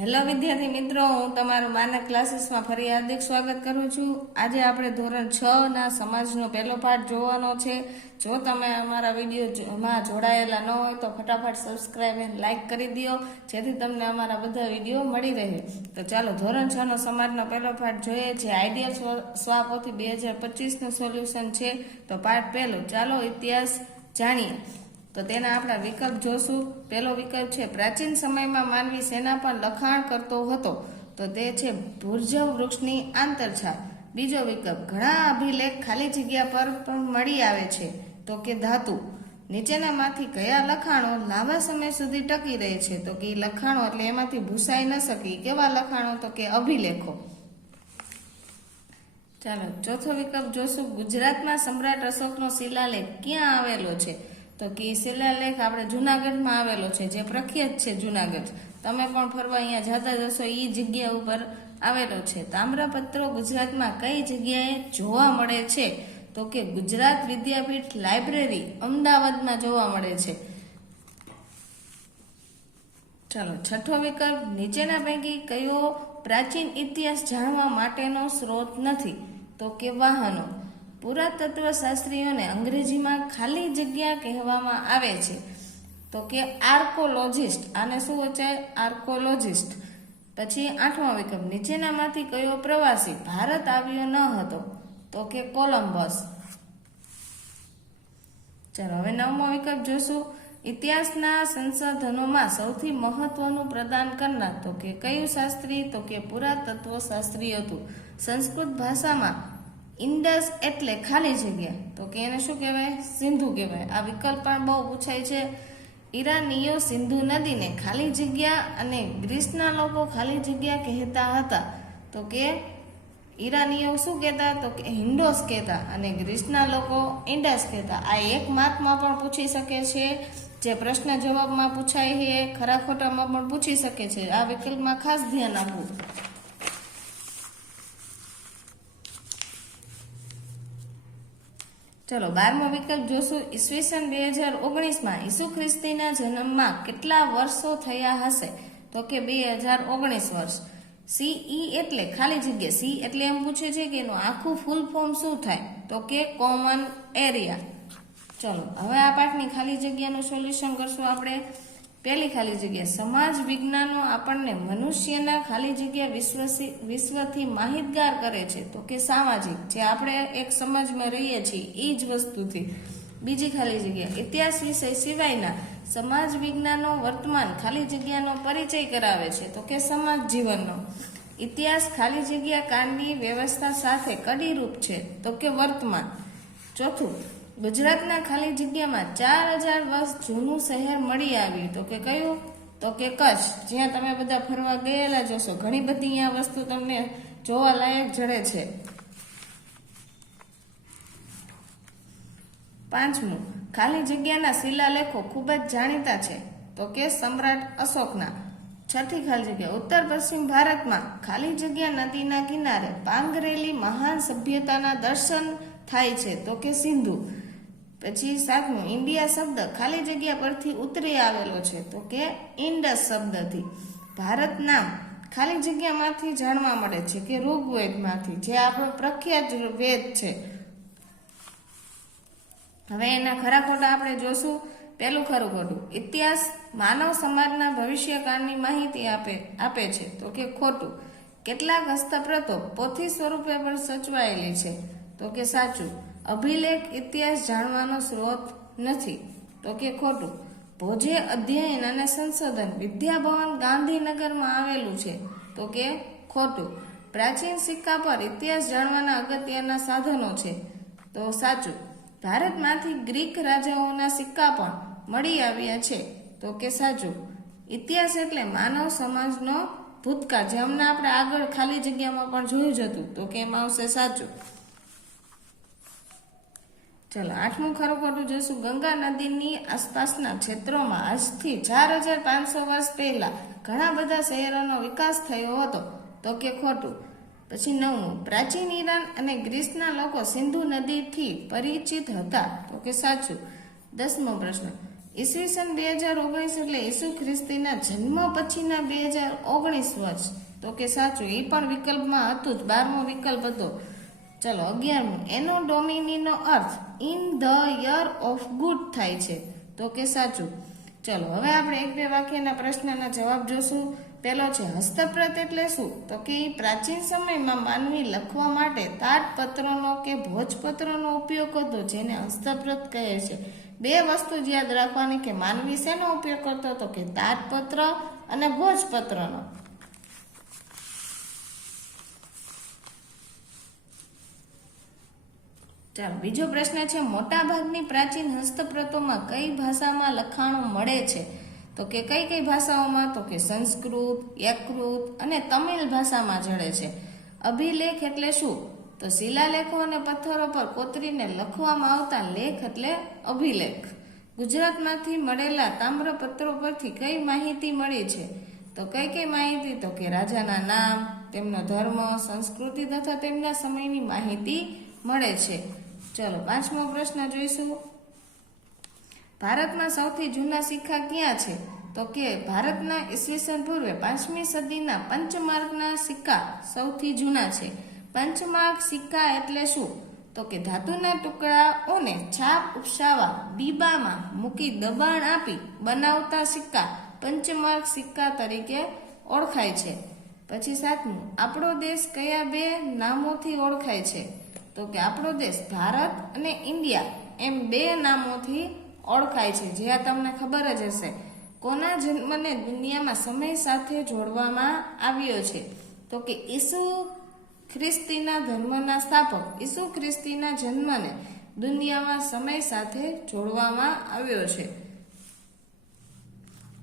Hello વિદ્યાર્થી મિત્રો, હું તમારું માનક ક્લાસીસમાં ફરી હાર્દિક સ્વાગત કરું છું. આજે આપણે ધોરણ છ ના સમાજનો પહેલો પાઠ જોવાનો છે. જો તમે અમારા વિડીયોમાં જોડાયેલા ન હોય તો ફટાફટ સબસ્ક્રાઇબ એન્ડ લાઇક કરી દો, જેથી તમને અમારા બધા વીડિયો મળી રહે. તો ચાલો, ધોરણ છ નો સમાજનો પહેલો પાઠ જોઈએ, જે આઈડિયા સ્વ- સ્વાપોથી બે હજાર પચીસનું સોલ્યુશન છે. તો પાઠ પહેલો, ચાલો ઇતિહાસ જાણીએ. તો તેના આપણા વિકલ્પ જોશું. પહેલો વિકલ્પ છે, પ્રાચીન સમયમાં માનવી સેના પર લખાણ કરતો હતો. તો તે છે, ભુર્જવ વૃક્ષની આંતરછાપ. બીજો વિકલ્પ, ઘણા અભિલેખ ખાલી જગ્યા પર પણ મળી આવે છે. તો કે ધાતુ. નીચેનામાંથી કયા લખાણો લાંબા સમય સુધી ટકી રહે છે? તો કે લખાણો એટલે એમાંથી ભૂસાઈ ન શકી. કેવા લખાણો? તો કે અભિલેખો. ચાલો, ચોથો વિકલ્પ જોશું. ગુજરાતમાં સમ્રાટ અશોકનો શિલાલેખ ક્યાં આવેલો છે? તો કે શિલાલેખ આપણે જુનાગઢમાં આવેલો છે, જે પ્રખ્યાત છે જુનાગઢ. તમે પણ ફરવા અહીંયા જતા જશો એ જગ્યા ઉપર આવેલો છે. તામ્રપત્રો ગુજરાતમાં કઈ જગ્યાએ જોવા મળે છે? તો કે ગુજરાત વિદ્યાપીઠ લાઇબ્રેરી અમદાવાદમાં જોવા મળે છે. ચાલો, છઠ્ઠો વિકલ્પ, નીચેના પૈકી કયો પ્રાચીન ઇતિહાસ જાણવા માટેનો સ્ત્રોત નથી? તો કે વાહનો. પુરાતત્વ શાસ્ત્રીઓને અંગ્રેજીમાં ખાલી જગ્યા કહેવામાં આવે છે. તો કે આર્કોલોજિસ્ટ. આને શું વચાય? આર્કોલોજિસ્ટ. પછી આઠમો વિકલ્પ. નીચેનામાંથી કયો પ્રવાસી ભારત આવ્યો ન હતો? તો કે કોલંબસ. ચાલો, હવે નવમો વિકલ્પ જોશું. ઇતિહાસના સંશોધનોમાં સૌથી મહત્વનું પ્રદાન કરનાર તો કે કયું શાસ્ત્રી? તો કે પુરાતત્વ શાસ્ત્રી હતું. સંસ્કૃત ભાષામાં ઇન્ડસ એટલે ખાલી જગ્યા. તો કે એને શું કહેવાય? સિંધુ કહેવાય. આ વિકલ્પ પણ બહુ પૂછાય છે. ઈરાનીઓ સિંધુ નદીને ખાલી જગ્યા અને ગ્રીસના લોકો ખાલી જગ્યા કહેતા હતા. તો કે ઈરાનીઓ શું કહેતા? તો કે હિન્ડોસ કહેતા અને ગ્રીસના લોકો ઇન્ડસ કહેતા. આ એક માર્કમાં પણ પૂછી શકે છે. જે પ્રશ્ન જવાબમાં પૂછાય છે, ખરા ખોટામાં પણ પૂછી શકે છે. આ વિકલ્પમાં ખાસ ધ્યાન આપવું. ચલો, બારમો વિકલ્પ જોશું. ઈસવીસન બે હજાર ઓગણીસમાં ઈસુ ખ્રિસ્તીના જન્મમાં કેટલા વર્ષો થયા હશે? તો કે બે હજાર ઓગણીસ વર્ષ. સીઈ એટલે ખાલી જગ્યા. સી એટલે એમ પૂછે છે કે એનું આખું ફૂલ ફોર્મ શું થાય? તો કે કોમન એરિયા ચલો, હવે આ પાઠની ખાલી જગ્યાનું સોલ્યુશન કરશું આપણે. પહેલી ખાલી જગ્યા સમાજ વિજ્ઞાનો આપણને મનુષ્યના ખાલી જગ્યા વિશ્વથી વિશ્વથી માહિતગાર કરે છે. તો કે સામાજિક, જે આપણે એક સમાજમાં રહીએ છીએ એ જ વસ્તુથી. બીજી ખાલી જગ્યા, ઇતિહાસ વિષય સિવાયના સમાજ વિજ્ઞાનો વર્તમાન ખાલી જગ્યાનો પરિચય કરાવે છે. તો કે સમાજ જીવનનો. ઇતિહાસ ખાલી જગ્યા કાનની વ્યવસ્થા સાથે કડીરૂપ છે. તો કે વર્તમાન. ચોથું ગુજરાતના ખાલી જગ્યામાં ચાર હજાર વર્ષ જૂનું શહેર મળી આવ્યું. તો કે કયું? તો કે કચ્છ. જ્યાં તમે બધા ફરવા ગયેલા જશો ઘણી બધી અહીંયા વસ્તુ તમને જોવા લાયક જડે છે. પાંચમું. ખાલી જગ્યાના શિલાલેખો ખૂબ જ જાણીતા છે. તો કે સમ્રાટ અશોકના. છઠ્ઠી ખાલી જગ્યા. ઉત્તર પશ્ચિમ ભારતમાં ખાલી જગ્યા નદીના કિનારે પાંગરેલી મહાન સભ્યતાના દર્શન થાય છે. તો કે સિંધુ. પછી સાતમું ઇન્ડિયા શબ્દ ખાલી જગ્યા પરથી ઉતરી આવેલો છે. તો કે ઇન્ડસ શબ્દથી. ભારત નામ ખાલી જગ્યામાંથી જાણવા મળે છે કે ઋગ્વેદમાંથી, જે આપણો પ્રખ્યાત વેદ છે. હવે એના ખરા ખોટા આપણે જોશું. પહેલું ખરું ખોટું. ઇતિહાસ માનવ સમાજના ભવિષ્યકાળની માહિતી આપે આપે છે. તો કે ખોટું. કેટલાક હસ્તપ્રતો પોથી સ્વરૂપે પણ સચવાયેલી છે. તો કે સાચું. અભિલેખ ઇતિહાસ જાણવાનો સ્ત્રોત નથી. તો કે ખોટું. ભોજે અધ્યયન અને સંશોધન વિદ્યાભવન ગાંધીનગરમાં આવેલું છે. તો કે ખોટું. પ્રાચીન સિક્કા પર ઇતિહાસ જાણવાના અગત્યના સાધનો છે. તો સાચું. ભારતમાંથી ગ્રીક રાજાઓના સિક્કા પણ મળી આવ્યા છે. તો કે સાચું. ઇતિહાસ એટલે માનવ સમાજનો ભૂતકાળ, જે હમણાં આપણે આગળ ખાલી જગ્યામાં પણ જોયું જ હતું. તો કે એમાં આવશે સાચું. ચલો, આઠમું ખરું ખોટું જોઈશું ગંગા નદીની આસપાસના ક્ષેત્રોમાં આજથી ચાર હજાર પાંચસો વર્ષ પહેલા ઘણા બધા શહેરોનો વિકાસ થયો હતો. તો કે ખોટું? પછી નવમું, પ્રાચીન ઈરાન અને ગ્રીસના લોકો સિંધુ નદીથી પરિચિત હતા. તો કે સાચું? દસમો પ્રશ્ન. ઈસવીસન બે હજાર ઓગણીસ એટલે ઈસુ ખ્રિસ્તીના જન્મ પછીના બે હજાર ઓગણીસ વર્ષ. તો કે સાચું? એ પણ વિકલ્પમાં હતું જ. બારમો વિકલ્પ હતો. ચલો, અગિયારમું. એનો ડોમિનીનો અર્થ in the year of good થાય છે. તો કે સાચું? ચલો, હવે આપણે એક બે વાક્યના પ્રશ્નના જવાબ જોશું. પહેલો છે, હસ્તપ્રત એટલે શું? તો કે પ્રાચીન સમયમાં માનવી લખવા માટે તાટપત્રનો કે ભોજપત્રનો ઉપયોગ કરતો જેને હસ્તપ્રત કહે છે. બે વસ્તુ યાદ રાખવાની કે માનવી શેનો ઉપયોગ કરતો હતો? કે તાટપત્ર અને ભોજપત્રનો. બીજો પ્રશ્ન છે, મોટાભાગની પ્રાચીન હસ્તપ્રતોમાં કઈ ભાષામાં લખાણો મળે છે? તો કે કઈ કઈ ભાષાઓમાં? તો કે સંસ્કૃત, યકૃત અને તમિલ ભાષામાં જડે છે. અભિલેખ એટલે શું? તો શિલાલેખો અને પથ્થરો પર કોતરીને લખવામાં આવતા લેખ એટલે અભિલેખ. ગુજરાતમાંથી મળેલા તામ્રપત્રો પરથી કઈ માહિતી મળી છે? તો કઈ કઈ માહિતી? તો કે રાજાના નામ, તેમનો ધર્મ, સંસ્કૃતિ તથા તેમના સમયની માહિતી મળે છે. ચલો, પાંચમો પ્રશ્ન જોઈશું. ભારતમાં સૌથી જૂના સિક્કા ક્યાં છે? તો કે ભારતના ઈસવીસન પૂર્વે પાંચમી સદીના પંચમાર્કના સિક્કા સૌથી જૂના છે. પંચમાર્ક સિક્કા એટલે શું? તો કે ધાતુના ટુકડાઓને છાપ ઉપસાવા બીબામાં મૂકી દબાણ આપી બનાવતા સિક્કા પંચમાર્ક સિક્કા તરીકે ઓળખાય છે. પછી સાતમું, આપણો દેશ કયા બે નામોથી ઓળખાય છે? તો કે આપણો દેશ ભારત અને ઇન્ડિયા એમ બે નામોથી ઓળખાય છે. જે આ તમને ખબર જ હશે. કોના જન્મને દુનિયામાં સમય સાથે જોડવામાં આવ્યો છે? તો કે ઈસુ ખ્રિસ્તીના ધર્મના સ્થાપક, ઈસુ ખ્રિસ્તીના જન્મને દુનિયામાં સમય સાથે જોડવામાં આવ્યો છે.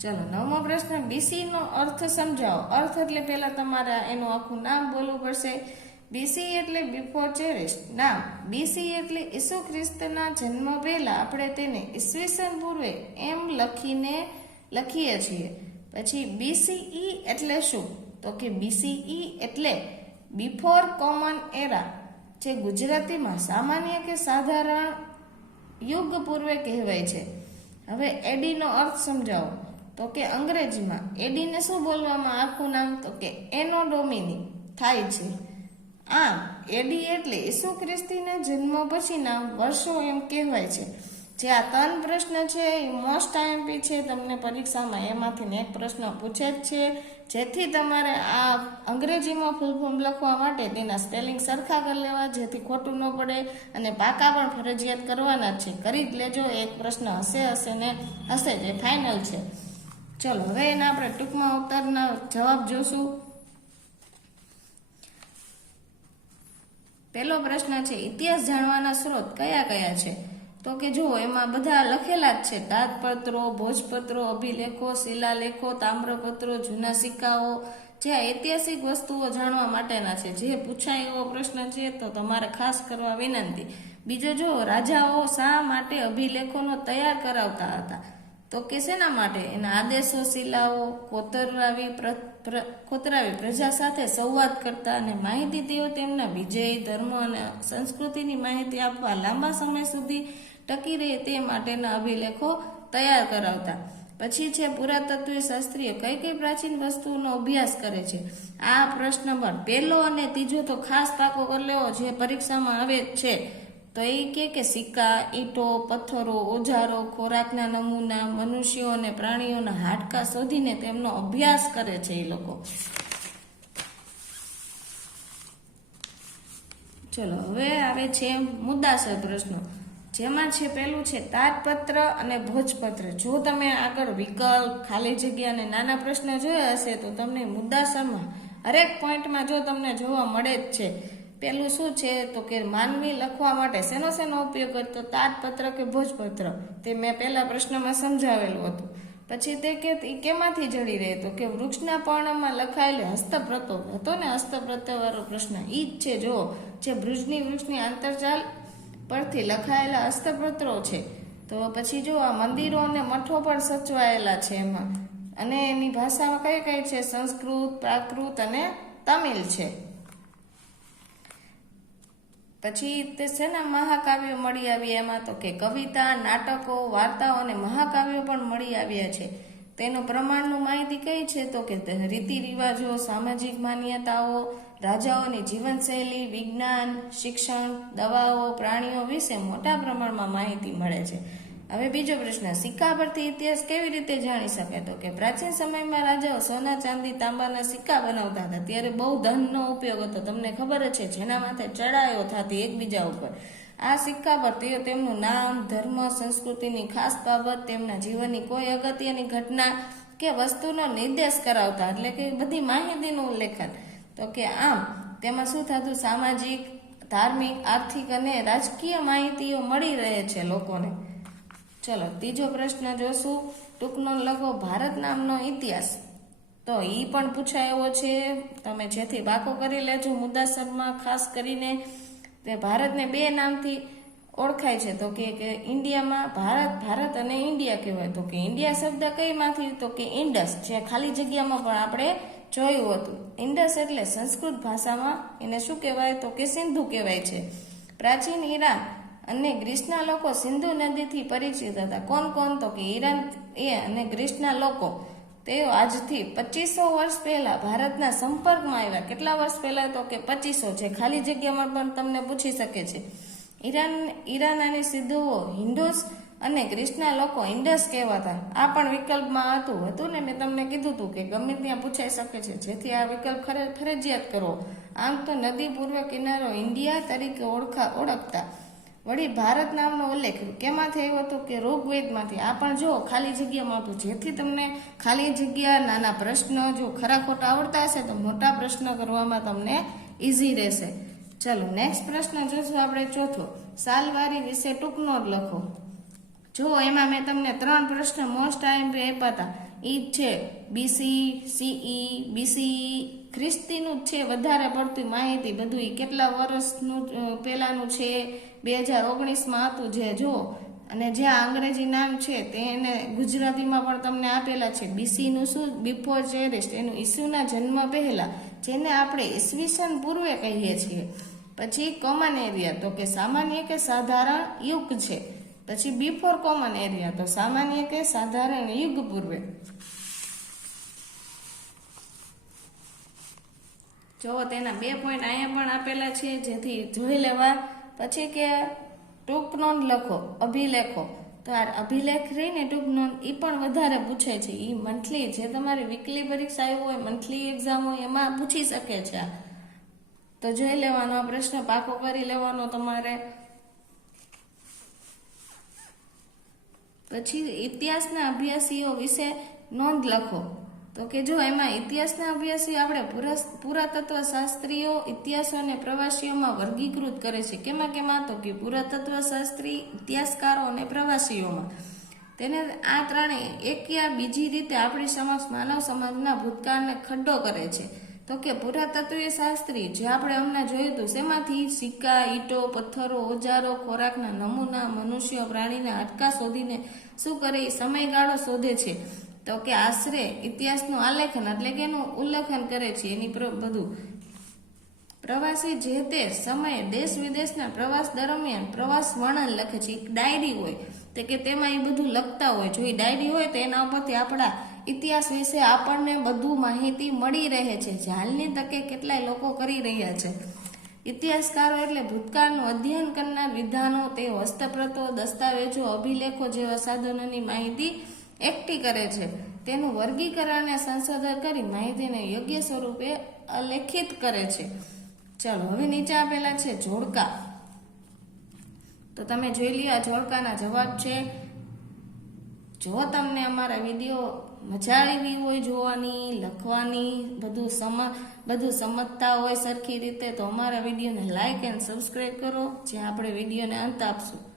ચલો, નવમો પ્રશ્ન બીસી નો અર્થ સમજાવો. અર્થ એટલે પહેલાં તમારે એનું આખું નામ બોલવું પડશે. બીસી એટલે બિફોર ચેરિસ્ટ નામ બીસી એટલે ઈસુ ખ્રિસ્તના જન્મ પહેલા આપણે તેને ઈસવીસન પૂર્વે એમ લખીને લખીએ છીએ. પછી બીસીઈ એટલે શું? તો કે બીસીઈ એટલે બિફોર કોમન એરા જે ગુજરાતીમાં સામાન્ય કે સાધારણ યુગ પૂર્વે કહેવાય છે. હવે એડીનો અર્થ સમજાવો. તો કે અંગ્રેજીમાં, એડીને શું બોલવામાં આખું નામ? તો કે એનો ડોમિની થાય છે. આમ, એડી એટલે ઈસુ ખ્રિસ્તીના જન્મ પછીના વર્ષો એમ કહેવાય છે. જે આ ત્રણ પ્રશ્ન છે, એ મોસ્ટ આઈએમપી છે, તમને પરીક્ષામાં એમાંથી એક પ્રશ્ન પૂછે જ છે. જેથી તમારે આ અંગ્રેજીમાં ફૂલ ફોર્મ લખવા માટે તેના સ્પેલિંગ સરખા કરી લેવા, જેથી ખોટું ન પડે અને પાકા પણ ફરજિયાત કરવાના છે. કરી જ લેજો, એક પ્રશ્ન હશે હશે ને હશે, જે ફાઇનલ છે. ચલો, હવે એના આપણે ટૂંકમાં ઉત્તરના જવાબ જોશું. પહેલો પ્રશ્ન છે, ઇતિહાસ જાણવાના સ્ત્રોત કયા કયા છે? તો કે જુઓ, એમાં બધા લખેલા જ છે. તાતપત્રો, ભોજપત્રો, અભિલેખો, શિલાલેખો, તામ્રપત્રો, જૂના સિક્કાઓ. જે ઐતિહાસિક વસ્તુઓ જાણવા માટેના છે. જે પૂછાય એવો પ્રશ્ન છે, તો તમારે ખાસ કરવા વિનંતી. બીજો જો રાજાઓ શા માટે અભિલેખોનો તૈયાર કરાવતા હતા? તો કે શેના માટે? એના આદેશો, શિલાઓ કોતરાવી કોતરાવી પ્રજા સાથે સંવાદ કરતા અને માહિતી તેઓ તેમના વિજય, ધર્મ અને સંસ્કૃતિની માહિતી આપવા લાંબા સમય સુધી ટકી રહે તે માટેના અભિલેખો તૈયાર કરાવતા. પછી છે પુરાતત્વ શાસ્ત્રીય કઈ કઈ પ્રાચીન વસ્તુઓનો અભ્યાસ કરે છે? આ પ્રશ્ન પણ પહેલો અને ત્રીજો તો ખાસ પાકો કરી લેવો જે પરીક્ષામાં આવે છે. તો એ કે કે સિક્કા, ઈંટો, પથ્થરો, ઓજારો, ખોરાકના નમૂના, મનુષ્યો અને પ્રાણીઓના હાડકા શોધીને તેમનો અભ્યાસ કરે છે એ લોકો. ચલો, હવે આવે છે મુદ્દાસર પ્રશ્નો. જેમાં છે, પેલું છે તાજપત્ર અને ભોજપત્ર. જો તમે આગળ વિકલ્પ, ખાલી જગ્યા અને નાના પ્રશ્ન જોયા હશે, તો તમને મુદ્દાસરમાં હરેક પોઈન્ટમાં જો તમને જોવા મળે જ છે. પેલું શું છે? તો કે માનવી લખવા માટે શેનો શેનો ઉપયોગ કરતો? તાજપત્ર કે ભોજપત્ર તે મેં પહેલા પ્રશ્નમાં સમજાવેલું હતું. પછી તે કે કેમાંથી જડી રહે? તો કે વૃક્ષના પર્ણમાં લખાયેલ હસ્તપ્રતો હતો ને હસ્તપ્રતવાળો પ્રશ્ન? ઈ જ છે જો જે ભુજની વૃક્ષની આંતરજાલ પરથી લખાયેલા હસ્તપ્રત્રો છે. તો પછી જો આ મંદિરો અને મઠો પણ સચવાયેલા છે એમાં. અને એની ભાષામાં કઈ કઈ છે? સંસ્કૃત, પ્રાકૃત અને તમિલ છે. પછી તે શેના મહાકાવ્યો મળી આવ્યા એમાં તો કે કવિતા, નાટકો, વાર્તાઓ અને મહાકાવ્યો પણ મળી આવ્યા છે. તેનું પ્રમાણનું માહિતી કઈ છે તો કે રીતિ રિવાજો સામાજિક માન્યતાઓ, રાજાઓની જીવનશૈલી, વિજ્ઞાન, શિક્ષણ, દવાઓ, પ્રાણીઓ વિશે મોટા પ્રમાણમાં માહિતી મળે છે. હવે બીજો પ્રશ્ન, સિક્કા પરથી ઇતિહાસ કેવી રીતે જાણી શકે? તો કે પ્રાચીન સમયમાં રાજાઓ સોના, ચાંદી, તાંબાના સિક્કા બનાવતા હતા. ત્યારે બહુ ધનનો ઉપયોગ હતો. તમને ખબર જ છે, જેના માથે ચડાયો થતી એકબીજા ઉપર. આ સિક્કા પર તેઓ તેમનું નામ, ધર્મ, સંસ્કૃતિની ખાસ બાબત, તેમના જીવનની કોઈ અગત્યની ઘટના કે વસ્તુનો નિર્દેશ કરાવતા, એટલે કે બધી માહિતીનું ઉલ્લેખન તો કે આમ, તેમાં શું થતું? સામાજિક, ધાર્મિક, આર્થિક અને રાજકીય માહિતીઓ મળી રહે છે લોકોને. ચલો, ત્રીજો પ્રશ્ન જોશું. ટૂંકનો લખો, ભારત નામનો ઇતિહાસ. તો એ પણ પૂછાયો છે, તમે જેથી પાકો કરી લેજો મુદ્દાસરમાં ખાસ કરીને તે ભારતને બે નામથી ઓળખાય છે. તો કે ઇન્ડિયામાં ભારત ભારત અને ઇન્ડિયા કહેવાય. તો કે ઇન્ડિયા શબ્દ કઈમાંથી? તો કે ઇન્ડસ, જે ખાલી જગ્યામાં પણ આપણે જોયું હતું. ઇન્ડસ એટલે સંસ્કૃત ભાષામાં એને શું કહેવાય? તો કે સિંધુ કહેવાય છે. પ્રાચીન ઈરાન અને ગ્રીસના લોકો સિંધુ નદીથી પરિચિત હતા. કોણ કોણ? તો કે ઈરાન એ અને ગ્રીસના લોકો. તેઓ આજથી પચીસો વર્ષ પહેલા ભારતના સંપર્કમાં આવ્યા. કેટલા વર્ષ પહેલા? તો કે પચીસો. જે ખાલી જગ્યામાં પણ તમને પૂછી શકે છે. ઈરાન ઈરાન અને સિંધુઓ હિન્દુસ અને ગ્રીસના લોકો ઇન્ડસ કહેવાતા. આ પણ વિકલ્પમાં હતું. હતું ને મેં તમને કીધું હતું કે ગમે ત્યાં પૂછાઈ શકે છે. જેથી આ વિકલ્પ ફરજિયાત કરો આમ તો નદી પૂર્વ કિનારો ઇન્ડિયા તરીકે ઓળખા ઓળખતા વળી ભારત નામનો ઉલ્લેખ કેમાંથી આવ્યો હતો કે ઋગ્વેદમાંથી? આ પણ જો ખાલી જગ્યામાં હતું જેથી તમને ખાલી જગ્યા નાના પ્રશ્ન જો ખરા ખોટા આવડતા હશે તો મોટા પ્રશ્ન કરવામાં તમને ઇઝી રહેશે. ચલો નેક્સ્ટ પ્રશ્ન જોશું આપણે ચોથો. સાલવારી વિશે ટૂંકનો જ લખો. જો એમાં મેં તમને ત્રણ પ્રશ્ન મોસ્ટ ટાઈમ આપ્યા હતા. એ જ છે બીસી સીઈ બીસી ખ્રિસ્તીનું જ છે, વધારે પડતી માહિતી બધું કેટલા વર્ષનું પહેલાંનું છે? બે હજાર ઓગણીસમાં હતું જે, જો. અને જે અંગ્રેજી નામ છે તેને ગુજરાતીમાં પણ તમને આપેલા છે. બીસીનું શું? બિફોર ચેરિસ્ટ એનું ઈસુના જન્મ પહેલા, જેને આપણે ઈસવીસન પૂર્વે કહીએ છીએ. પછી કોમન એરિયા તો કે સામાન્ય કે સાધારણ યુગ છે. પછી બિફોર કોમન એરિયા તો સામાન્ય કે સાધારણ યુગ પૂર્વે. જો તેના બે પોઈન્ટ અહીંયા પણ આપેલા છે, જેથી જોઈ લેવા. પછી કે ટૂંક નોંધ લખો, અભિલેખો. તો આ અભિલેખ રહીને ટૂંક નોંધ એ પણ વધારે પૂછે છે. એ મંથલી જે તમારી વીકલી પરીક્ષા આવી હોય મંથલી એક્ઝામ હોય, એમાં પૂછી શકે છે તો જોઈ લેવાનો આ પ્રશ્ન, પાકો કરી લેવાનો તમારે. પછી ઇતિહાસના અભ્યાસીઓ વિશે નોંધ લખો. તો કે જો એમાં ઇતિહાસના અભ્યાસી આપણે પુરા- પુરાતત્વ શાસ્ત્રીઓ ઇતિહાસો અને પ્રવાસીઓમાં વર્ગીકૃત કરે છે. કેમાં કેમાં? તો કે પુરાતત્વ શાસ્ત્રી ઇતિહાસકારો અને પ્રવાસીઓમાં. તેને આ ત્રણેય એક યા બીજી રીતે આપણી સમક્ષ માનવ સમાજના ભૂતકાળને ખડ્ડો કરે છે. તો કે પુરાતત્વીય શાસ્ત્રી, જે આપણે હમણાં જોયું હતું, શેમાંથી? સિક્કા, ઈંટો, પથ્થરો, ઓજારો, ખોરાકના નમૂના, મનુષ્ય, પ્રાણીના હાડકા શોધીને શું કરે? એ સમયગાળો શોધે છે. તો કે આશરે ઇતિહાસનું આલેખન, એટલે કે એનું ઉલ્લેખન કરે છે એની બધું. પ્રવાસી જે તે સમયે દેશ વિદેશના પ્રવાસ દરમિયાન પ્રવાસ વર્ણન લખે છે. એક ડાયરી હોય તે કે તેમાં એ બધું લખતા હોય. જો એ ડાયરી હોય તો એના ઉપરથી આપણા ઇતિહાસ વિશે આપણને બધું માહિતી મળી રહે છે. હાલની તકે કેટલાય લોકો કરી રહ્યા છે. ઇતિહાસકારો એટલે ભૂતકાળનું અધ્યયન કરનાર વિધાનો, તે હસ્તપ્રતો, દસ્તાવેજો, અભિલેખો જેવા સાધનોની માહિતી એકઠી કરે છે. તેનું વર્ગીકરણ અને સંશોધન કરી માહિતીને યોગ્ય સ્વરૂપે અલેખિત કરે છે. ચાલો, હવે નીચે આપેલા છે જોડકા. તો તમે જોઈ લ્યો જોડકાના જવાબ છે, જો તમને અમારા વીડિયો મજા આવી હોય જોવાની, લખવાની, બધું સમ બધું સમજતા હોય સરખી રીતે, તો અમારા વિડીયોને લાઇક એન્ડ સબસ્ક્રાઈબ કરો જે આપણે વિડીયોને અંત આપશું.